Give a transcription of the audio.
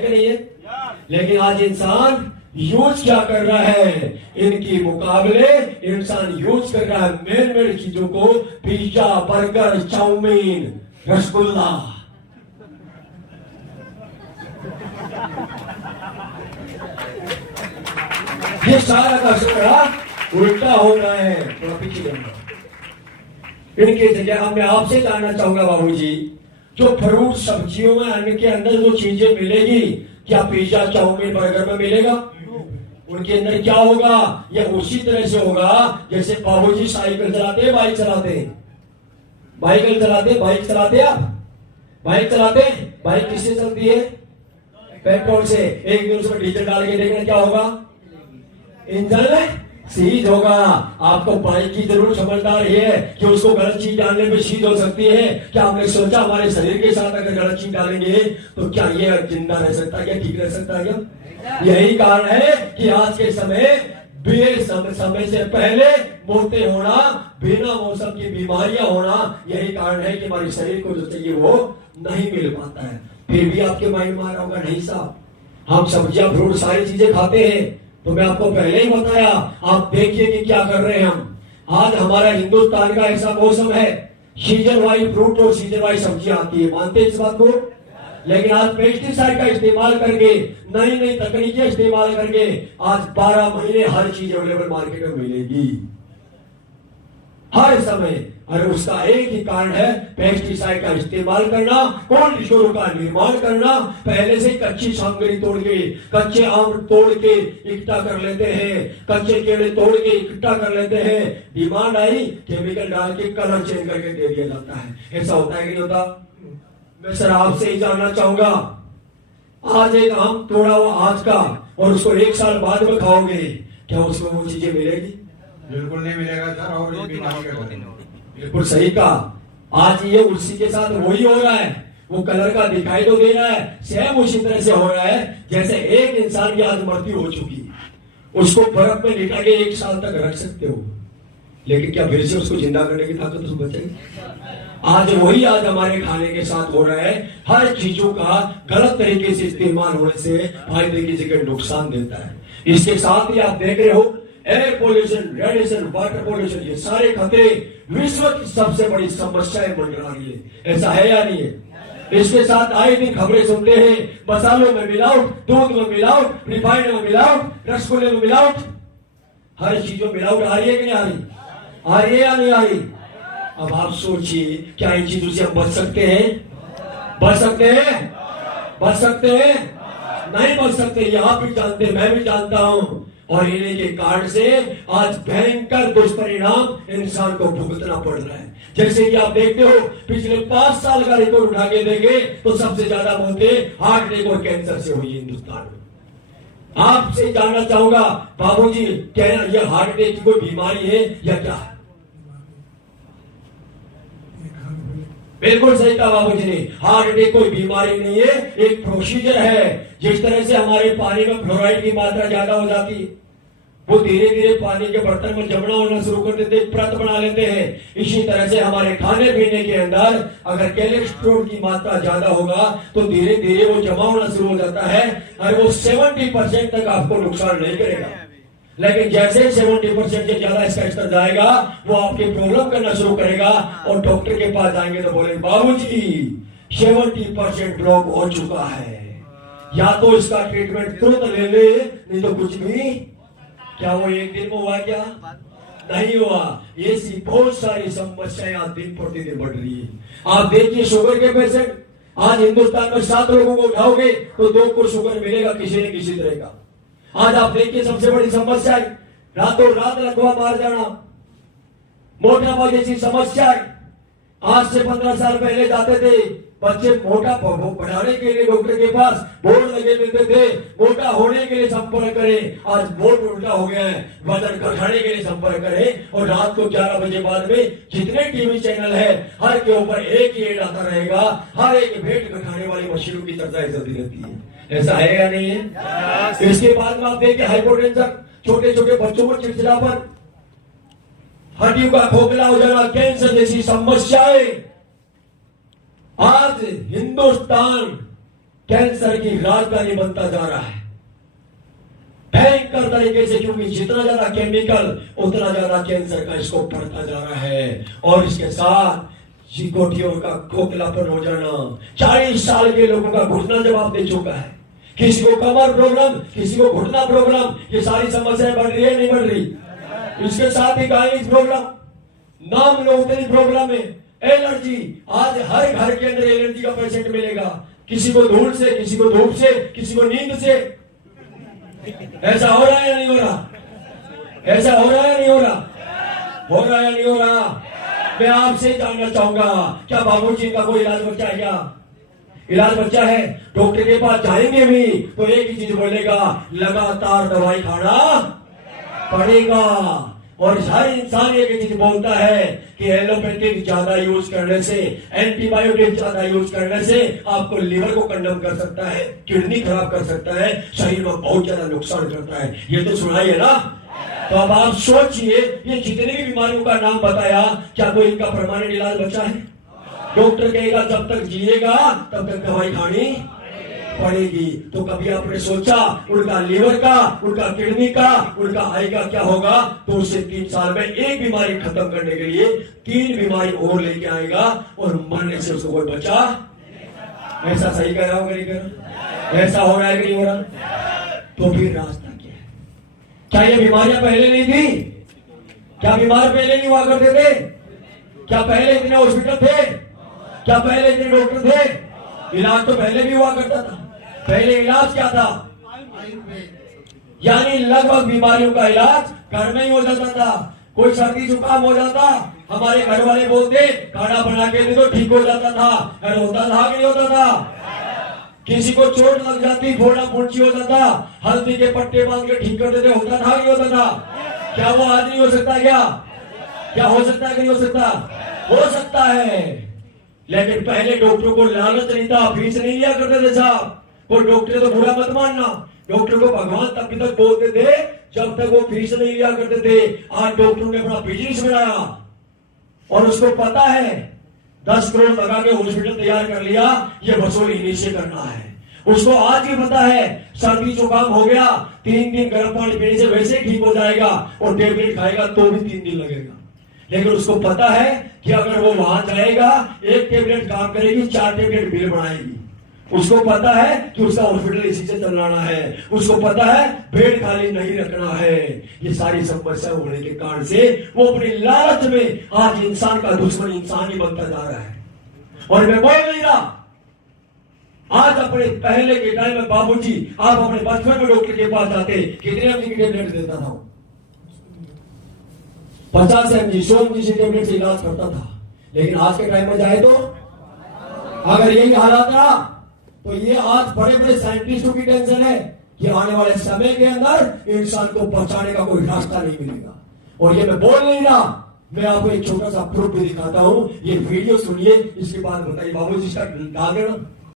है कि नहीं है? लेकिन आज इंसान यूज क्या कर रहा है? इनकी मुकाबले इंसान यूज कर रहा है मेन मेन चीजों को, पिज्जा, बर्गर, चाउमीन, रसगुल्ला। ये सारा का सारा उल्टा हो रहा है। थोड़ा पीछे जाऊंगा इनकी जगह। अब मैं आपसे जानना चाहूंगा बाबूजी, जो फ्रूट सब्जियों में अन्न के अंदर जो चीजें मिलेगी, क्या पिज्जा, चाउमीन, बर्गर में मिलेगा? उनके अंदर क्या होगा? या उसी तरह से होगा जैसे बाबूजी साइकिल चलाते हैं, बाइक चलाते हैं। बाइक चलाते आप बाइक चलाते हैं। बाइक किससे चलती है? पेट्रोल से। एक दिन उसमें डीजल डाल के देखना क्या होगा? इंजन सीज होगा। आपको बाइक की जरूर समझदार है कि उसको गलत चीज डालने में सीज हो सकती है। क्या आपने सोचा हमारे शरीर के साथ अगर गलत चीज डालेंगे तो क्या ये जिंदा रह सकता है? क्या ठीक रह सकता है? क्या यही कारण है कि आज के समय से पहले मोटे होना, बिना मौसम की बीमारियां होना, यही कारण है कि हमारे शरीर को जो चाहिए वो नहीं मिल पाता है। फिर भी आपके माइंड में आ रहा होगा, नहीं साहब हम सब्जियां, फ्रूट, सारी चीजें खाते हैं। तो मैं आपको पहले ही बताया, आप देखिए कि क्या कर रहे हैं हम। आज हमारा हिंदुस्तान का ऐसा मौसम है, सीजन वाइज फ्रूट और सीजन वाइज सब्जियां आती है, मानते हैं इस बात को? लेकिन आज पेस्टिसाइड का इस्तेमाल करके, नई नई तकनीकें इस्तेमाल करके आज 12 महीने हर चीज अवेलेबल मार्केट में मिलेगी हर समय। और उसका एक ही कारण है पेस्टिसाइड का इस्तेमाल करना, कोल्ड स्टोर का निर्माण करना। पहले से कच्ची सामग्री तोड़ के, कच्चे आम तोड़ के इकट्ठा कर लेते हैं, कच्चे केले तोड़ के इकट्ठा कर लेते हैं। डिमांड आई, केमिकल डाल के कलर चेंज करके दे दिया जाता है। ऐसा होता है कि नहीं होता? मैं सर आपसे ही जानना चाहूंगा, आज एक आम तोड़ा हुआ आज का और उसको 1 साल बाद में खाओगे, क्या उसमें वो चीजें मिलेगी? बिल्कुल नहीं मिलेगा सर। और बिल्कुल सही कहा। आज ये उसी के साथ वही हो रहा है। वो कलर का दिखाई तो दे रहा है, सेम उसी तरह से हो रहा है जैसे एक इंसान की आज मृत्यु हो चुकी है, उसको बर्फ में लिटा के 1 साल तक रख सकते हो, लेकिन क्या फिर से उसको जिंदा करने की ताकत उसको बचेगी? आज वही आज हमारे खाने के साथ हो रहा है। हर चीजों का गलत तरीके से इस्तेमाल होने से फायदे की जगह नुकसान देता है। इसके साथ ही आप देख रहे हो air pollution, radiation, water pollution, ये सारे खतरे विश्व की सबसे बड़ी समस्याएं बन रही है। ऐसा है या नहीं है? इसके साथ आए दिन खबरें सुनते हैं, मसालों में मिलावट, दूध में मिलावट, रिफाइंड में मिलावट, रसगुल्ले में मिलावट, हर चीज में मिलावट आ रही है कि नहीं आ रही? आ रही है या नहीं आ रही? अब आप सोचिए, क्या इन चीजों से हम बच सकते हैं? बच सकते हैं? बच सकते हैं? नहीं बच सकते। ये आप भी जानते हैं, मैं भी जानता हूं। और इन्हीं के कारण से आज भयंकर दुष्परिणाम इंसान को भुगतना पड़ रहा है। जैसे कि आप देखते हो, पिछले 5 साल का रिकॉर्ड उठा के देंगे तो सबसे ज्यादा मौतें हार्ट अटैक और कैंसर से हुई हिंदुस्तान में। आपसे जानना चाहूंगा बाबूजी, क्या यह हार्ट अटैक की कोई बीमारी है या क्या है? बिल्कुल सही कहा बाबूजी ने, हार्ट अटैक कोई बीमारी नहीं है, एक प्रोसीजर है। जिस तरह से हमारे पानी में फ्लोराइड की मात्रा ज्यादा हो जाती है, वो धीरे धीरे पानी के बर्तन में जमना होना शुरू कर देते, परत बना लेते हैं। इसी तरह से हमारे खाने पीने के अंदर अगर कोलेस्ट्रॉल की मात्रा ज्यादा होगा तो धीरे धीरे वो जमा होना शुरू हो जाता है और वो 70% तक आपको नुकसान नहीं करेगा। लेकिन जैसे 70% से ज्यादा इसका स्तर जाएगा, वो आपके प्रॉब्लम करना शुरू करेगा और डॉक्टर के पास जाएंगे तो बोले बाबूजी 70% ब्लॉक हो चुका है, या तो इसका ट्रीटमेंट तुरंत ले ले, नहीं तो कुछ भी। क्या वो एक दिन में हुआ? क्या नहीं हुआ। ऐसी बहुत सारी समस्याएं दिन प्रतिदिन बढ़ रही है। आप देखिए शुगर के पेशेंट, आज हिंदुस्तान में 7 लोगों को उठाओगे तो 2 को शुगर मिलेगा किसी न किसी तरह का। आज आप देखिए सबसे बड़ी समस्या है रातों रात लकवा मार जाना, मोटापा जैसी समस्या है। आज से 15 साल पहले जाते थे बच्चे मोटा बढ़ाने के लिए डॉक्टर के पास बोर्ड लगे मिलते थे, मोटा होने के लिए संपर्क करें। आज बोर्ड उल्टा हो गया है, वजन घटाने के लिए संपर्क करें। और रात को 11 बजे बाद में जितने टीवी चैनल है हर के ऊपर एक ही एड आता रहेगा, हर एक वेट घटाने वाली मशीनों की चर्चा चलती रहती है। ऐसा है या नहीं है? इसके बाद में आप देखिए हाइपोटेंशन, छोटे छोटे बच्चों को चिड़चिड़ापन, हड्डियों का खोखला हो जाना, कैंसर जैसी समस्याएं। आज हिंदुस्तान कैंसर की राजधानी बनता जा रहा है भयंकर तरीके से, क्योंकि जितना ज्यादा केमिकल उतना ज्यादा कैंसर का इसको बढ़ता जा रहा है। और इसके साथ चिकोटियों का खोखलापन हो जाना, 40 साल के लोगों का घुटना जवाब दे चुका है, किसी को कमर प्रॉब्लम, किसी को घुटना प्रॉब्लम, ये सारी समस्याएं बढ़ रही है नहीं बढ़ रही। इसके साथ ही गाइनिक प्रॉब्लम, नाम लो उतनी प्रॉब्लम है। एलर्जी, आज हर घर के अंदर एलर्जी का पेशेंट मिलेगा, किसी को धूल से, किसी को धूप से, किसी को नींद से। ऐसा हो रहा है या नहीं हो रहा? ऐसा हो रहा है या नहीं हो रहा? हो रहा है या नहीं हो रहा? मैं आपसे जानना चाहूंगा, क्या बाबूजी का कोई इलाज बच्चा है? क्या इलाज बच्चा है? डॉक्टर के पास जाएंगे भी तो एक ही चीज बोलेगा, लगातार दवाई खाना पड़ेगा। और हर इंसान एक चीज बोलता है कि एलोपैथिक ज्यादा यूज करने से, एंटीबायोटिक ज्यादा यूज करने से आपको लिवर को कंडम कर सकता है, किडनी खराब कर सकता है, शरीर में बहुत ज्यादा नुकसान करता है। ये तो सुना ही है ना? तो अब आप सोचिए, ये जितनी भी बीमारियों का नाम बताया, क्या कोई इनका परमानेंट इलाज बचा है? डॉक्टर कहेगा जब तक जिएगा तब तक दवाई खानी पड़ेगी। तो कभी आपने सोचा उनका लिवर का, उनका किडनी का, उनका आई का क्या होगा? 2 से 3 साल में एक बीमारी खत्म करने के लिए 3 बीमारी और लेके आएगा और मरने से उसको कोई बचा। ऐसा सही कह रहा हूं नहीं कह रहा? ऐसा हो रहा है कि नहीं हो रहा? तो फिर रास्ता क्या है? क्या ये बीमारियां पहले नहीं थी? क्या बीमार पहले नहीं हुआ करते थे? क्या पहले इतने हॉस्पिटल थे? क्या पहले इतने डॉक्टर थे? इलाज तो पहले भी हुआ करता था। पहले इलाज क्या था? यानी लगभग बीमारियों का इलाज घर में ही हो जाता था। कोई सर्दी जुकाम हो जाता, हमारे घर वाले बोलते काढ़ा बना के दे दो, ठीक हो जाता था। अरे होता था कि नहीं होता था? किसी को चोट लग जाती, फोड़ा फुंची हो जाता, हल्दी के पट्टे बांध के ठीक कर देते, होता था कि नहीं होता था? क्या वो आज नहीं हो सकता? क्या हो सकता है कि नहीं हो सकता? हो सकता है। लेकिन पहले डॉक्टरों को लालच नहीं था, फीस नहीं लिया करते थे साहब। वो डॉक्टर तो बुरा मत मानना, डॉक्टर को भगवान तब तक बोलते थे जब तक वो फीस नहीं लिया करते थे। आज डॉक्टरों ने अपना बिजनेस बनाया और उसको पता है 10 करोड़ लगा के हॉस्पिटल तैयार कर लिया, ये वसूली इन्हीं से करना है। उसको आज भी पता है सर्दी जुकाम हो गया, 3 दिन गर्म पानी पीने से वैसे ठीक हो जाएगा, और टेबलेट खाएगा तो भी 3 दिन लगेगा। लेकिन उसको पता है कि अगर वो वहां जाएगा, 1 टेबलेट काम करेगी, 4 टेबलेट बिल बनाएगी। उसको पता है कि उसका हॉस्पिटल इसी से चलाना है। उसको पता है बेड खाली नहीं रखना है। ये सारी समस्या होने के कारण से वो अपनी लालच में आज इंसान का दुश्मन इंसान ही बनता जा रहा है। और मैं बोल नहीं रहा, आज अपने पहले के टाइम में बाबूजी, आप अपने बचपन में डॉक्टर के पास जाते, कितने एमजी की टेबलेट देता था? 50 mg 100 mg से टेबलेट से इलाज करता था। लेकिन आज के टाइम में जाए तो अगर यही हालात रहा तो ये आज बड़े बड़े साइंटिस्टों की टेंशन है कि आने वाले समय के अंदर इंसान को बचाने का कोई रास्ता नहीं मिलेगा। और ये मैं बोल नहीं रहा, मैं आपको एक छोटा सा प्रूफ भी दिखाता हूं। ये वीडियो सुनिए, इसके बाद बताइए। बाबूजी इसका डाल देना।